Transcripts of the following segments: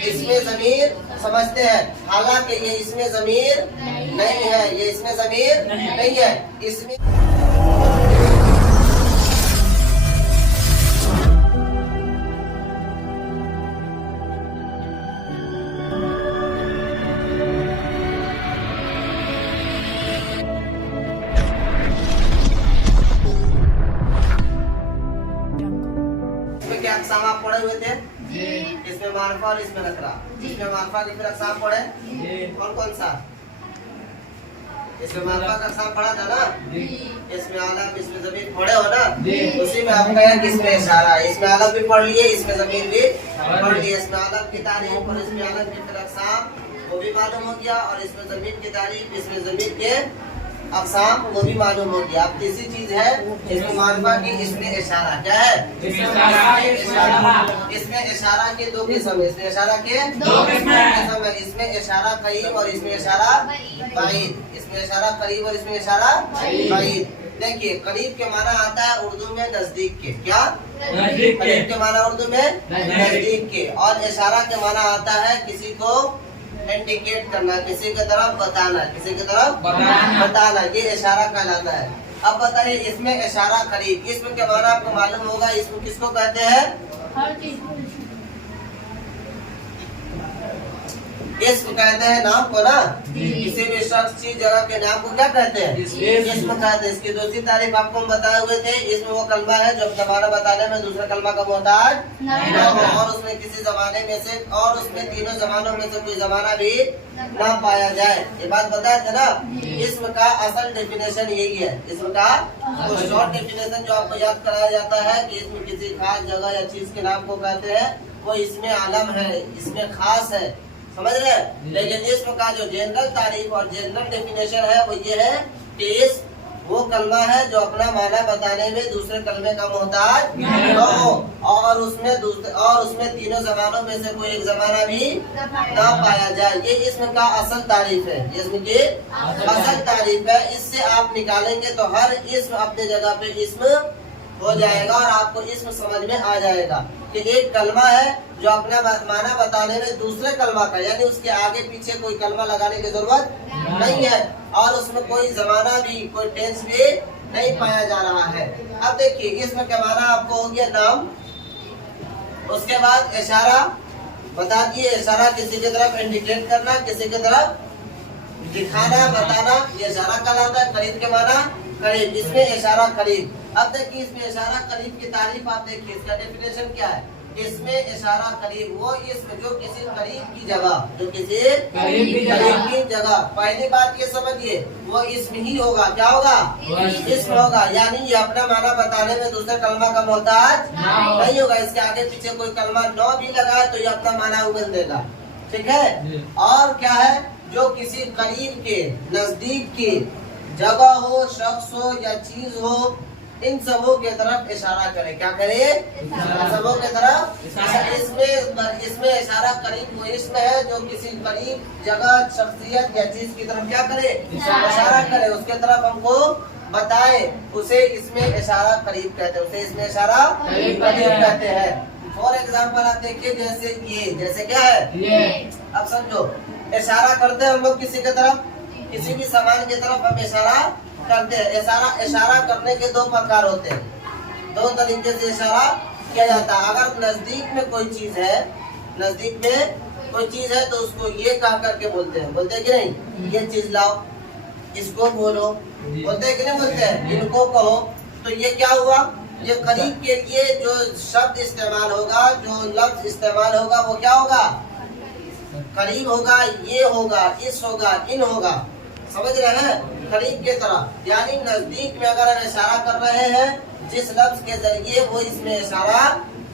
इसमें ज़मीर समझते हैं, हालांकि ये इसमें ज़मीर नहीं है, ये इसमें ज़मीर नहीं है। इसमें क्या अक़साम आप पढ़े हुए थे? इसमें मारफा और इसमें नकरा। इसमें मारफा के फिर अक़साम पढ़े कौन कौन सा? इसमें मारफा का अक़साम पढ़ा था ना? इसमें आलम, इसमें ज़मीर पढ़े हो ना? उसी में आपका है इसमें इशारा। इसमें आलम भी पढ़ लिए, इसमें ज़मीर भी पढ़ लिए। इसमें आलम की तारीफ और इसमें आलम के फिर अक़साम वो भी मालूम हो गया, और इसमें ज़मीर की तारीफ, इसमें ज़मीर के अक़साम वो भी मालूम हो गया। अब तीसरी चीज है इसमें मारफा की, इसमें इशारा। क्या है? इसमें इशारा के दो किस्म है। इसमें इशारा के दो किस्म है। इसमें इशारा करीब और इसमें इशारा बाईद। इसमें इशारा करीब और इसमें इशारा बाईद। देखिए, करीब के माना आता है उर्दू में नजदीक के। क्या? करीब के माना उर्दू में नजदीक के। और इशारा के माना आता है किसी को इंडिकेट करना, किसी की तरफ बताना, किसी की तरफ बताना, ये इशारा कहलाता है। अब बताइए, इसमें इशारा करीब, इसमें के माना आपको मालूम होगा, इसमें किसको कहते हैं? इसमें कहते हैं नाम को ना, किसी भी शख्स चीज जगह के नाम को क्या कहते हैं? इसमें कहते हैं। इसकी दूसरी तारीफ आपको हम बताए हुए थे, इसमें वो कलमा है जो जमाना बताने में दूसरे कलमा का मोहताज न हो, और उसमें किसी जमाने में से, और उसमें तीनों जमानों में से कोई जमाना भी न पाया जाए। ये बात बताए थे ना? इसम का असल डेफिनेशन यही है। इसम का वो शॉर्ट डेफिनेशन जो आपको याद कराया जाता है कि इसमें किसी खास जगह या चीज के नाम को कहते हैं, वो इसमें आलम है, इसमें खास है, समझ रहे हैं? लेकिन इसम का जो जनरल तारीफ और जनरल डेफिनेशन है वो ये है कि इस वो कलमा है जो अपना माना बताने में दूसरे कलमे का मोहताज न हो, और उसमें तीनों जमानों में से कोई एक जमाना भी न पाया जाए। ये इसम का असल तारीफ है, इसम की असल तारीफ है। इससे आप निकालेंगे तो हर इसम अपने जगह पे इसम हो जाएगा, और आपको इसम समझ में आ जाएगा कि एक कलमा है जो अपना माना बताने में दूसरे कलमा का, यानी उसके आगे पीछे कोई कलमा लगाने की जरूरत नहीं है, और उसमें कोई जमाना भी, कोई टेंस भी नहीं पाया जा रहा है। अब देखिए, इसमें क्या माना आपको हो गया नाम, उसके बाद इशारा बता दिए। इशारा किसी की तरफ इंडिकेट करना, किसी की तरफ दिखाना, बताना, ये इशारा कहलाता है। करीब के माना करीब, इसमें इशारा करीब। अब देखिए, इसमें इशारा करीब की तारीफ आप देखिए, इसका डेफिनेशन क्या है? इसमें इशारा करीब वो इसम जो किसी करीब की जगह, जो किसी करीब की जगह, पहली बात ये समझिए, वो इसम ही होगा। क्या होगा? इसम होगा, यानी ये अपना माना बताने में दूसरे कलमा का मोहताज नहीं होगा। इसके आगे पीछे कोई कलमा न भी लगाए तो ये अपना माना उगल देगा। ठीक है? और क्या है? जो किसी करीब के, नजदीक की जगह हो, शख्स हो या चीज हो, इन सबों के तरफ इशारा करे। क्या करे? सबों के तरफ। इसमें इशारा करीब वो इसम है जो किसी करीब जगह, शख्सियत या चीज की तरफ क्या करे? इशारा करे, उसके तरफ हमको बताए, उसे इसमें इशारा करीब कहते हैं, उसे इसमें इशारा करीब कहते हैं। फॉर एग्जाम्पल आप देखिए, जैसे ये, जैसे क्या है? अब समझो, इशारा करते हैं हम लोग किसी की तरफ, किसी भी सामान की तरफ हम इशारा करते हैं। इशारा करने के दो प्रकार होते हैं, दो तरीके से इशारा किया जाता है। अगर नजदीक में कोई चीज है, नजदीक में कोई चीज है तो उसको ये कह करके बोलते हैं, बोलते हैं कि नहीं? ये चीज लाओ, इसको बोलो, बोलते हैं कि नहीं बोलते हैं? इनको कहो। तो ये क्या हुआ? ये करीब के लिए जो शब्द इस्तेमाल होगा, जो लफ्ज इस्तेमाल होगा, वो क्या होगा? करीब होगा, ये होगा, इस होगा, इन होगा। समझ रहे हैं? करीब के तरफ, यानी नजदीक में अगर हम इशारा कर रहे हैं जिस लफ्ज के जरिए, वो इसमें इशारा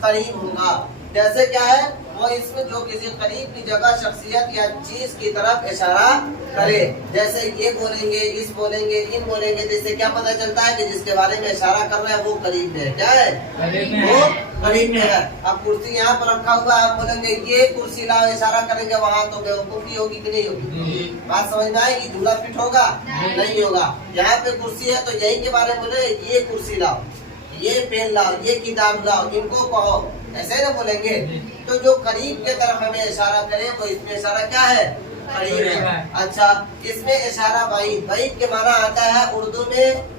करीब होगा। जैसे क्या है? वो इसमें जो किसी करीब की जगह, शख्सियत या चीज की तरफ इशारा करे। जैसे ये बोलेंगे, इस बोलेंगे, इन बोलेंगे, तो इससे क्या पता चलता है कि जिसके बारे में इशारा कर रहे हैं वो करीब में है। क्या है? वो करीब में है। अब कुर्सी यहाँ पर रखा हुआ है, आप बोलेंगे ये कुर्सी लाओ, इशारा करेंगे वहाँ, तो बेवकूफी होगी कि नहीं होगी? बात समझ में आएगी? झूला फिट होगा? नहीं होगा। यहाँ पे कुर्सी है तो यही के बारे में बोले, ये कुर्सी लाओ, ये पेन लाओ, ये किताब लाओ, इनको कहो, ऐसे ना बोलेंगे। तो जो करीब के तरफ हमें इशारा करे वो इसमें इशारा क्या है? करीब है। अच्छा, इसमें इशारा बाईद, बाईद के माना आता है उर्दू में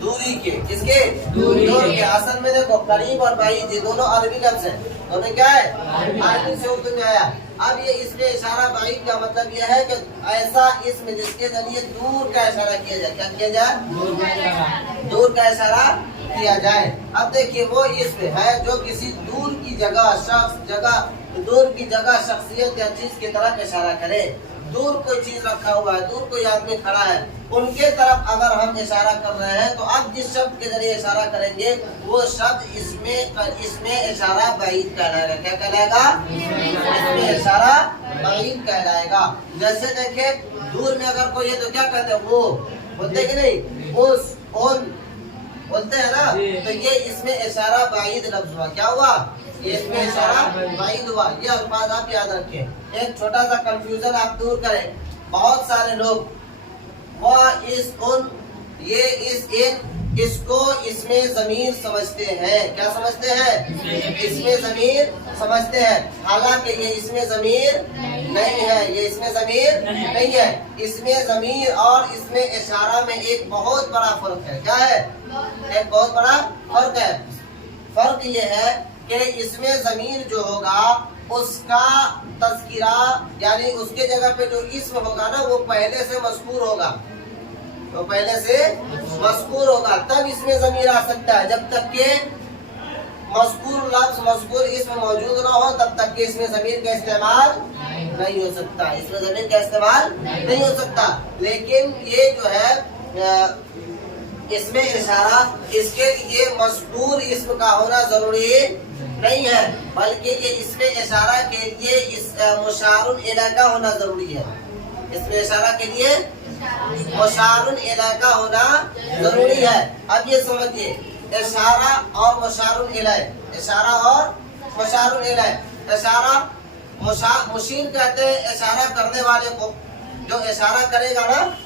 दूरी के, किसके? दूरी के। असल में देखो करीब और बाईद ये दोनों अरबी लफ्ज है, दोनों क्या है? अरबी से उर्दू में आया। अब ये इसमें इशारा बाईद का मतलब यह है कि ऐसा इसमें जिसके जरिए दूर का इशारा किया जाए। क्या किया जाए? दूर का इशारा किया जाए। अब देखिए वो इसमें है जो किसी दूर की जगह, शख्स, जगह, दूर की जगह, शख्सियत या चीज की तरफ इशारा करे। दूर कोई चीज रखा हुआ है, दूर कोई आदमी खड़ा है, उनके तरफ अगर हम इशारा कर रहे हैं तो अब जिस शब्द के जरिए इशारा करेंगे वो शब्द इसमें इशारा बाईद कहलाएगा। क्या कहलाएगा? इसमें इशारा बाईद कहलाएगा। जैसे देखे दूर में अगर कोई है तो क्या कहते हैं? वो बोलते कि नहीं? उस, उन बोलते हैं ना, तो ये इसमें इशारा बाईद लफ्ज हुआ। क्या हुआ? ये इसमें इशारा बाईद हुआ। ये अल्फाज आप याद रखें। एक छोटा सा कंफ्यूजन आप दूर करें। बहुत सारे लोग वह, इस, उन, ये, इस, इन, इसको इसमें ज़मीर समझते हैं। क्या समझते हैं? इसमें ज़मीर समझते हैं। हालांकि ये इसमें ज़मीर नहीं है, ये इसमें ज़मीर नहीं है। इसमें ज़मीर और इसमें इशारा में एक बहुत बड़ा फर्क है। क्या है? एक बहुत बड़ा फर्क है। फर्क ये है कि इसमें ज़मीर जो होगा उसका तज़किरा यानी उसके जगह पे जो इस्म होगा ना वो पहले से मज़कूर होगा, तो पहले से मज़कूर होगा, तब इसमें ज़मीर आ सकता है। जब तक के मज़कूर लफ्ज़, मज़कूर इस्म मौजूद ना हो तब तक के इसमें ज़मीर का इस्तेमाल नहीं हो सकता, इसमें ज़मीर का इस्तेमाल नहीं हो सकता। लेकिन ये जो है इसमें इशारा, इसके लिए मज़कूर इस्म का होना जरूरी नहीं है, बल्कि ये इसमें इशारा के लिए इस मुशारुन इलाका होना जरूरी है। इसमें इशारा के लिए मुशारुन इलाका होना जरूरी है। अब ये समझिए इशारा और मुशारुन इलाका, इशारा और मुशारुन इलाका। इशारा मुशीर कहते हैं इशारा करने वाले को, जो इशारा करेगा ना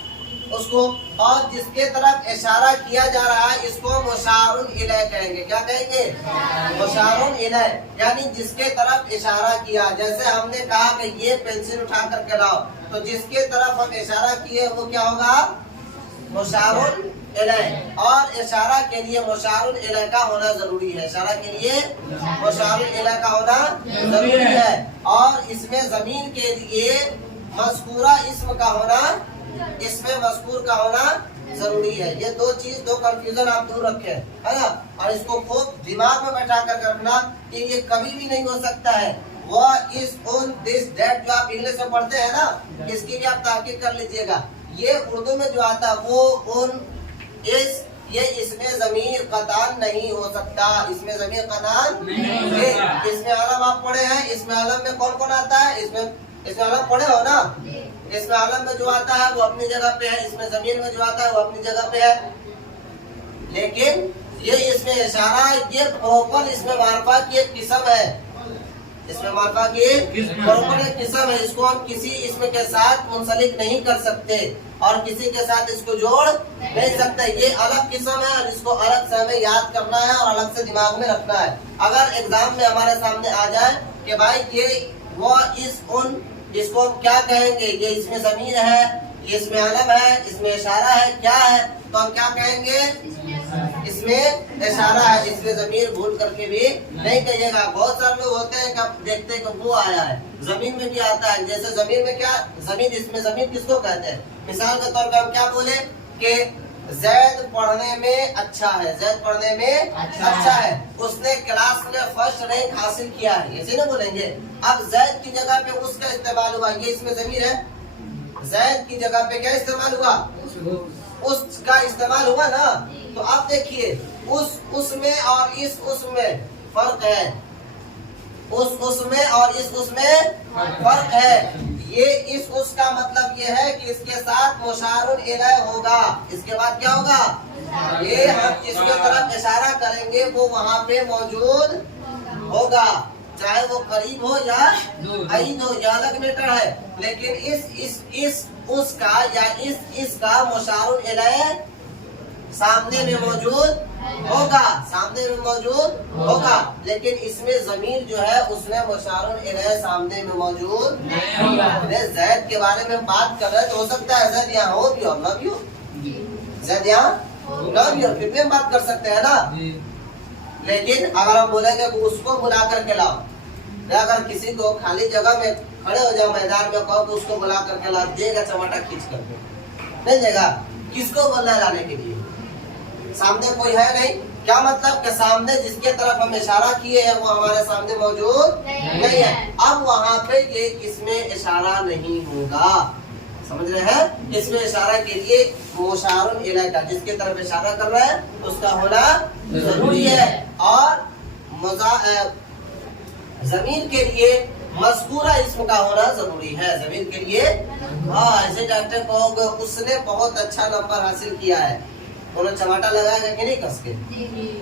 उसको, और जिसके तरफ इशारा किया जा रहा है इसको मुशारुन इलैह कहेंगे। क्या कहेंगे? मुशारुन इलैह, यानी जिसके तरफ इशारा किया। जैसे हमने कहा कि ये पेंसिल उठा करके लाओ, तो जिसके तरफ हम इशारा किए वो क्या होगा? मुशारुन इलैह। और इशारा के लिए मुशारुन इलैह का होना जरूरी है। इशारा के लिए मुशारुन इलैह का होना जरूरी है। और इसमें ज़मीन के लिए मज़कूरा इस्म का होना, इसमें मज़कूर का होना जरूरी है। ये दो चीज, दो कंफ्यूजन आप दूर रखें, है ना। और इसको खूब दिमाग में बैठा कर रखना कि ये कभी भी नहीं हो सकता है। वह, इस, उन, दिस, दैट जो आप इंग्लिश में पढ़ते हैं ना, इसकी भी आप ताक़ीद कर लीजिएगा। ये उर्दू में जो आता है वो, उन, इस, ये इसमें ज़मीर क़तान नहीं हो सकता। इसमें ज़मीर क़तान नहीं। इसमें आलम आप पढ़े हैं, इसमें आलम में कौन कौन आता है? इसमें आलम पढ़े हो ना। इसमें आलम में जो आता है वो अपनी जगह पे है, इसमें ज़मीर में जो आता है वो अपनी जगह पे है। लेकिन ये इसमें इशारा, ये प्रॉपर इसमें मारफा की एक किस्म है। इसमें मारफा की प्रॉपर एक किस्म है। इसको हम किसी इसमें के साथ मुंसलिक नहीं कर सकते और किसी के साथ इसको जोड़ नहीं सकते। ये अलग किस्म है और इसको अलग से हमें याद करना है और अलग से दिमाग में रखना है। अगर एग्जाम में हमारे सामने आ जाए कि भाई ये, वो, इस, उन, इसको हम क्या कहेंगे? ये इसमें ज़मीर है, ये इसमें आलम है, इसमें इशारा है, क्या है? तो हम क्या कहेंगे? इसमें इशारा है, इसमें ज़मीर भूल करके भी नहीं कहिएगा। बहुत सारे लोग होते हैं कि देखते हैं कि वो आया है, ज़मीन में भी आता है। जैसे ज़मीन में क्या, ज़मीन, इसमें ज़मीन किसको कहते हैं? मिसाल के तौर पर हम क्या बोले कि जैद पढ़ने में अच्छा है, जैद पढ़ने में अच्छा है, उसने क्लास में फर्स्ट रैंक हासिल किया है, ऐसे ना बोलेंगे। अब जैद की जगह पे उसका इस्तेमाल हुआ, ये इसमें ज़मीर है। जैद की जगह पे क्या इस्तेमाल हुआ? उसका इस्तेमाल हुआ ना। तो आप देखिए उसमें और इस उसमें फर्क है, उसमें और इस उसमें फर्क है। ये इस उसका मतलब ये है कि इसके साथ मुशारुन इलैह होगा। इसके बाद क्या होगा? ये हम जिसके तरफ इशारा करेंगे वो वहाँ पे मौजूद होगा, चाहे वो करीब हो या अईद हो, या अलग मैटर है। लेकिन इस उसका या इसका मुशारुन इलैह सामने में मौजूद होगा, सामने में मौजूद होगा। लेकिन इसमें ज़मीर जो है उसमें मुशारुन इलैह सामने में मौजूद नहीं होगा। ज़ैद के बारे में बात कर रहे हैं तो हो सकता है ज़ैद यहाँ हो भी और ना भी हो, ज़ैद यहाँ ना भी हो, फिर भी हम बात कर सकते हैं ना। लेकिन अगर हम बोलेंगे कि उसको बुला कर के लाओ, अगर किसी को खाली जगह में खड़े हो जाओ मैदान में, कहो कि उसको बुला कर के लाओ, देगा चमाटा खींच करके नहीं देगा। किसको बोलना है लाने के लिए? सामने कोई है नहीं, क्या मतलब कि सामने जिसके तरफ हम इशारा किए हैं वो हमारे सामने मौजूद नहीं है। अब वहाँ पे ये इसमें इशारा नहीं होगा, समझ रहे हैं? इसमें इशारा के लिए मुशारुन इलैह का जिसके तरफ इशारा कर रहा है उसका होना जरूरी है। और ज़मीर के लिए मज़कूरा इस्म का होना जरूरी है। ज़मीर के लिए हाँ, ऐसे डॉक्टर कहोगे उसने बहुत अच्छा नंबर हासिल किया है, उन्होंने चमाटा लगाया कि नहीं कस के?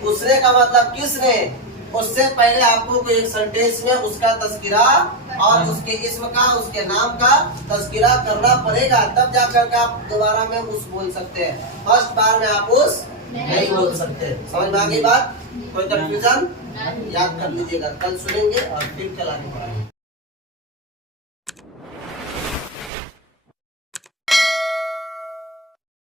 उसने का मतलब किसने? उससे पहले आपको कोई एक सेंटेंस में उसका तस्किरा और उसके इस्म का, उसके नाम का तस्किरा करना पड़ेगा, तब जाकर के आप दोबारा में उस बोल सकते हैं। फर्स्ट बार में आप उस नहीं बोल सकते। समझ में आ गई बात? कोई कंफ्यूजन? याद कर लीजिएगा, कल सुनेंगे और फिर कल आगे पढ़ाएंगे।